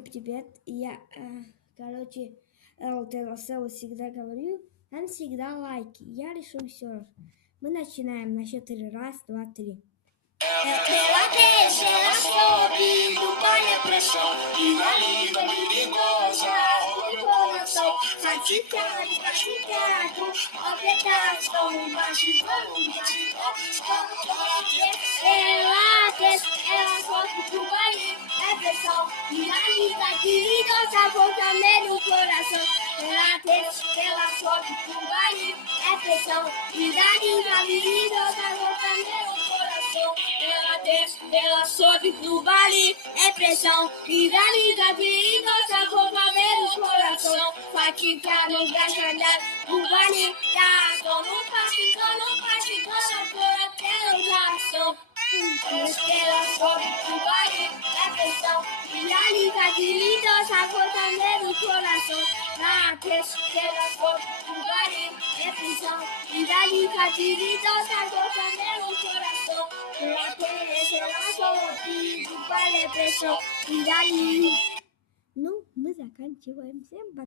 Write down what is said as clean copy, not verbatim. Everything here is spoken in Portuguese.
Всем привет, ЛТЛС всегда говорю, там всегда лайки, я решил еще раз. Мы начинаем на счет 3, раз, два, три. Pela terceira sobe do pai a pressão e na língua perigosa rola meu coração. Praticando, aplicação, batidão, ela sobe do pai a pressão e na língua perigosa volta no coração. Ela sobe do pai a pressão e na língua perigosa volta no coração. Ela desce, ela sobe no baile, é pressão. E da liga perigosa, vou ver o coração. Fatigado, engraxadado, o baile tá. Tô no passe, por até o coração. Ela sobe no baile, é pressão. E da liga perigosa, vou ver o coração. Na terça, ela sobe no baile, é pressão. E da liga perigosa, vou ver o coração. La tercera sobi, după presiune, Ну, мы заканчиваем. Всем пока.